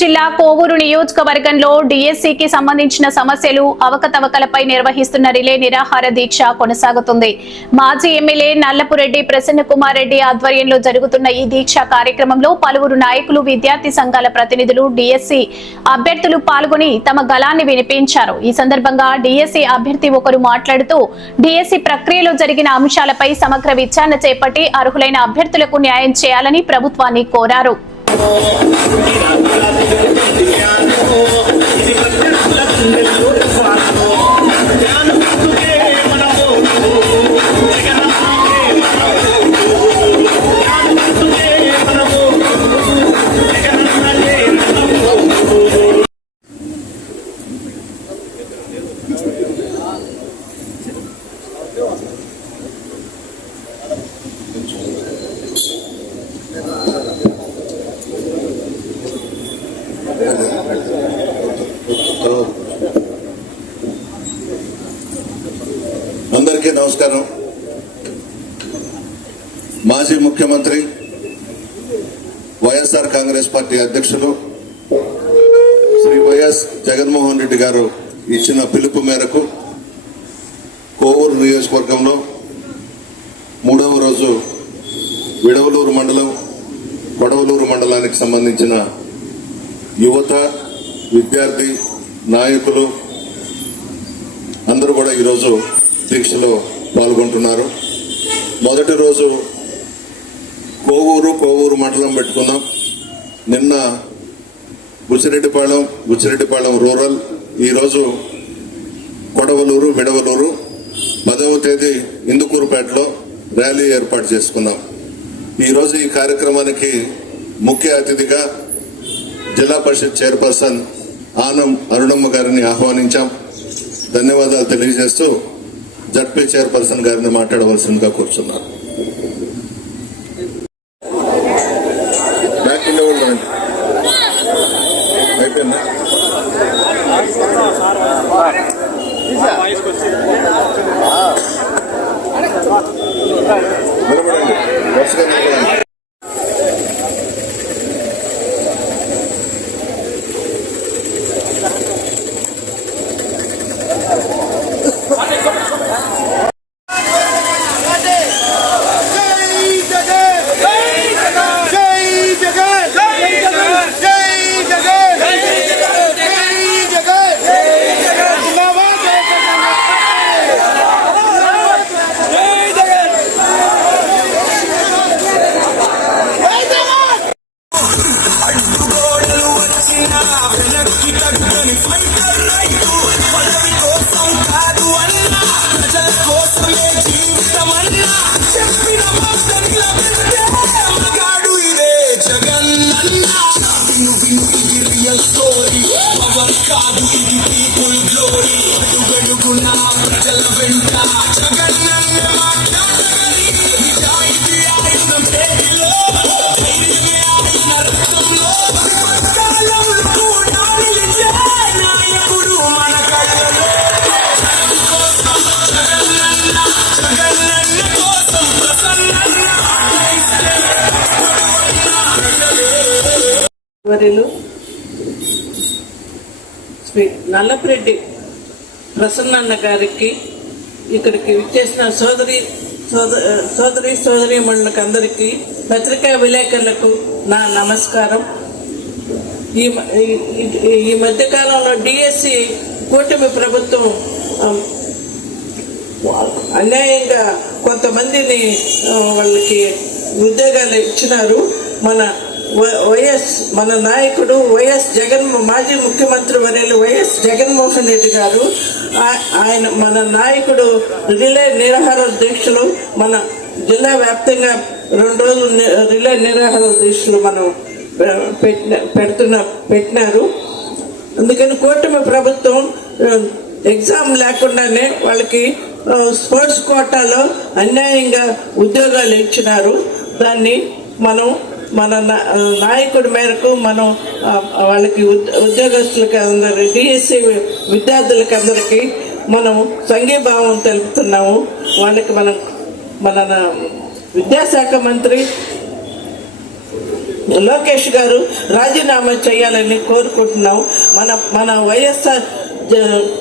జిల్లా కోవూరు నియోజకవర్గంలో డిఎస్సికి సంబంధించిన సమస్యలు అవకతవకలపై నిర్వహిస్తున్న రిలే నిరాహార దీక్ష కొనసాగుతుంది. మాజీ ఎమ్మెల్యే నల్లపురెడ్డి ప్రసన్న కుమార్ రెడ్డి ఆధ్వర్యంలో జరుగుతున్న ఈ దీక్ష కార్యక్రమంలో పలువురు నాయకులు, విద్యార్థి సంఘాల ప్రతినిధులు, డిఎస్సి అభ్యర్థులు పాల్గొని తమ గళాన్ని వినిపించారు. ఈ సందర్భంగా డిఎస్సి అభ్యర్థి ఒకరు మాట్లాడుతూ డిఎస్సి ప్రక్రియలో జరిగిన అంశాలపై సమగ్ర విచారణ చేపట్టి అర్హులైన అభ్యర్థులకు న్యాయం చేయాలని ప్రభుత్వాన్ని కోరారు. అందరికీ నమస్కారం. మాజీ ముఖ్యమంత్రి వైఎస్ఆర్ కాంగ్రెస్ పార్టీ అధ్యక్షులు శ్రీ వైఎస్ జగన్మోహన్ రెడ్డి గారు ఇచ్చిన పిలుపు మేరకు కోవూరు నియోజకవర్గంలో 3వ రోజు విడవలూరు మండలం, కొడవలూరు మండలానికి సంబంధించిన యువత, విద్యార్థి నాయకులు అందరూ కూడా ఈరోజు దీక్షలో పాల్గొంటున్నారు. మొదటి రోజు కోవూరు మండలం పెట్టుకున్నాం. నిన్న బుచ్చిరెడ్డిపాళెం రూరల్, ఈరోజు కొడవలూరు, విడవలూరు, 10వ తేదీ ఇందుకూరుపేటలో ర్యాలీ ఏర్పాటు చేసుకున్నాం. ఈరోజు ఈ కార్యక్రమానికి ముఖ్య అతిథిగా జిల్లా పరిషత్ చైర్పర్సన్ ఆనం అరుణమ్మ గారిని ఆహ్వానించాం. ధన్యవాదాలు తెలియజేస్తూ జడ్పీ చైర్పర్సన్ గారిని మాట్లాడవలసిందిగా కూర్చున్నారు. అయిపోయిందా? నిలబడండి, వరుసగా నిలబడండి. శ్రీ నల్లపురెడ్డి ప్రసన్న గారికి, ఇక్కడికి విచ్చేసిన సోదరీమణులకు అందరికీ, పత్రికా విలేకరులకు నా నమస్కారం. ఈ మధ్యకాలంలో డిఎస్సి కూటమి ప్రభుత్వం అన్యాయంగా కొంతమందిని వాళ్ళకి ఉద్యోగాలు ఇచ్చినారు. మన నాయకుడు మాజీ ముఖ్యమంత్రి వర్యులు వైఎస్ జగన్మోహన్ రెడ్డి గారు, మన నాయకుడు రిలే నిరాహార దీక్షలు మన జిల్లా వ్యాప్తంగా 2 రోజులు రిలే నిరాహార దీక్షలు మనం పెట్టినారు. అందుకని కూటమి ప్రభుత్వం ఎగ్జామ్ లేకుండానే వాళ్ళకి స్పోర్ట్స్ కోటాలో అన్యాయంగా ఉద్యోగాలు ఇచ్చినారు. దాన్ని మనం మన నాయకుడి మేరకు మనం వాళ్ళకి ఉద్యోగస్తులకి అందరి డిఎస్సి విద్యార్థులకి అందరికీ మనం సంఘీభావం తెలుపుతున్నాము. వాళ్ళకి మన విద్యాశాఖ మంత్రి లోకేష్ గారు రాజీనామా చేయాలని కోరుకుంటున్నాం. మన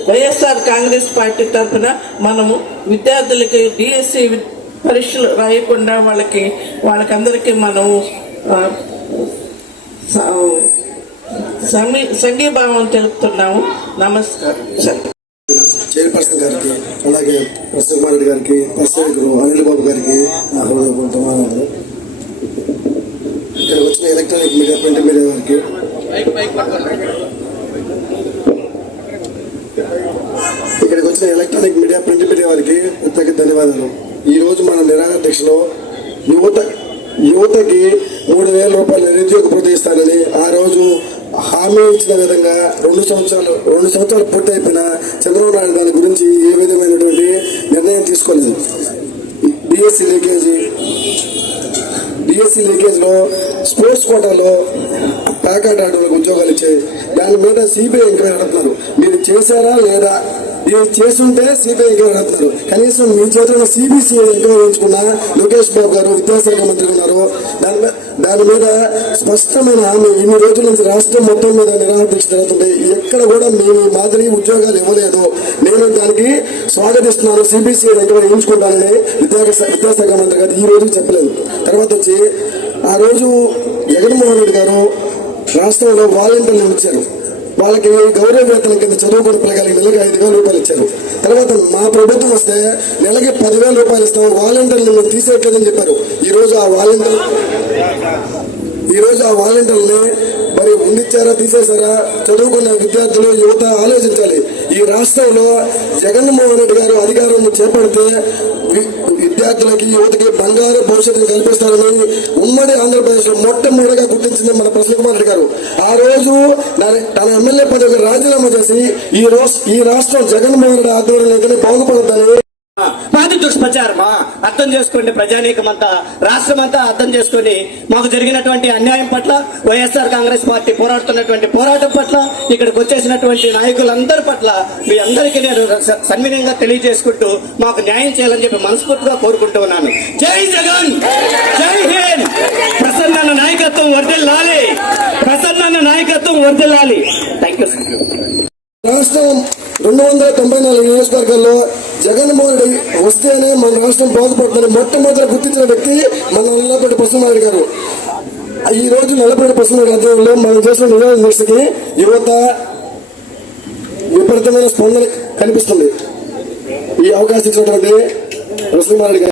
వైఎస్ఆర్ కాంగ్రెస్ పార్టీ తరఫున మనము విద్యార్థులకి డిఎస్సి పరీక్షలు రాయకుండా వాళ్ళకందరికీ మనము సంఘీభావం తెలుపుతున్నాము. నమస్కారం సార్. చైర్పర్సన్ గారికి, అలాగే ప్రసన్న కుమార్ రెడ్డి గారికి, పరిశోధకులు అనిల్ బాబు గారికి నా హృదయపూర్వక ఇక్కడ వచ్చిన ఎలక్ట్రానిక్ మీడియా, ప్రింట్ మీడియా వారికి, ఇక్కడికి వచ్చిన ఎలక్ట్రానిక్ మీడియా, ప్రింట్ మీడియా వారికి ప్రత్యేక ధన్యవాదాలు. ఈ రోజు మన నిరాహార దీక్షలో యువతకి 3,000 రూపాయలు నిరుద్యోగ భృతి ఇస్తానని ఆ రోజు హామీ ఇచ్చిన విధంగా 2 సంవత్సరాలు పూర్తి అయిపోయిన చంద్రబాబు నాయుడు దాని గురించి ఏ విధమైనటువంటి నిర్ణయం తీసుకోలేదు. డిఎస్సి లీకేజ్ లో స్పోర్ట్స్ కోటాలో ప్యాకెట్ ఆటోలకు ఉద్యోగాలు ఇచ్చాయి. దాని మీద సిబిఐ ఎంక్వైరీ అడుగుతున్నారు. మీరు చేశారా లేదా? మీరు చేస్తుంటే సిబిఐ ఎంక్వైరీ అడుగుతున్నారు. కనీసం మీ చేతుల్లో సిబిసిఐ ఎంక్వైరీ ఉంచుకున్న లోకేష్ బాబు గారు విద్యాశాఖ మంత్రి ఉన్నారు. దాని మీద స్పష్టమైన హామీ ఇన్ని రోజుల నుంచి రాష్ట్రం మొత్తం మీద నిరాహార దీక్ష జరుగుతుంది. ఎక్కడ కూడా మేము మాదిరి ఉద్యోగాలు ఇవ్వలేదు. నేను దానికి స్వాగతిస్తున్నాను. సిబిసిఐ ఎంక్వైరీ ఉంచుకుంటానని విద్యాశాఖ మంత్రి గారు ఈ రోజు చెప్పలేదు. తర్వాత వచ్చి ఆ రోజు జగన్మోహన్ రెడ్డి గారు రాష్ట్రంలో వాలంటీర్లు ఇచ్చారు. వాళ్ళకి గౌరవ వేతనం కింద చదువుకున్న పిల్లలకి నెలకి 5,000 రూపాయలు ఇచ్చారు. తర్వాత మా ప్రభుత్వం వస్తే నెలకి 10,000 రూపాయలు ఇస్తాం, వాలంటీర్లు మేము తీసేయట్లేదని చెప్పారు. ఈ రోజు ఆ వాలంటీర్లని మరి ఉండిచ్చారా, తీసేశారా? చదువుకున్న విద్యార్థులు, యువత ఆలోచించాలి. ఈ రాష్ట్రంలో జగన్మోహన్ రెడ్డి గారు అధికారం చేపడితే విద్యార్థులకి, యువతకి బంగారు భవిష్యత్తును కల్పిస్తారని ఉమ్మడి ఆంధ్రప్రదేశ్ లో మొట్టమొదటిగా గుర్తించింది మన ప్రసన్న కుమార్ రెడ్డి గారు. ఆ రోజు తన ఎమ్మెల్యే పదవికి రాజీనామా చేసి ఈ రాష్ట్రం జగన్మోహన్ రెడ్డి ఆధ్వర్యంలో బాగుపడుతుందని పార్టీ దుష్ప్రచారమా అర్థం చేసుకోండి. ప్రజానీకమంతా, రాష్ట్రం అంతా అర్థం చేసుకుని మాకు జరిగినటువంటి అన్యాయం పట్ల, వైఎస్ఆర్ కాంగ్రెస్ పార్టీ పోరాడుతున్నటువంటి పోరాటం పట్ల, ఇక్కడికి వచ్చేసినటువంటి నాయకులందరి పట్ల మీ అందరికీ నేను సన్మినంగా తెలియజేసుకుంటూ మాకు న్యాయం చేయాలని చెప్పి మనస్ఫూర్తిగా కోరుకుంటూ ఉన్నాను. జై జగన్, జై హింద్. ప్రసన్న నాయకత్వం వర్ధిల్లాలి, ప్రసన్న నాయకత్వం వర్ధిల్లాలి. Thank you. రాష్ట్రం 294 నియోజకవర్గాల్లో జగన్మోహన్ రెడ్డి వస్తేనే మన రాష్ట్రం బాగుపడుతుందని మొట్టమొదటి గుర్తించిన వ్యక్తి మన నల్లపరెడ్డి ప్రసన్ననాయుడు గారు. ఈ రోజు నల్లపరెడ్డి ప్రసన్ననాయుడు ఆధ్వర్యంలో మనం చేసిన నిరాహార దీక్షకి యువత విపరీతమైన స్పందన కనిపిస్తుంది. ఈ అవకాశం ఇచ్చినటువంటి ప్రసన్ననాయుడు గారు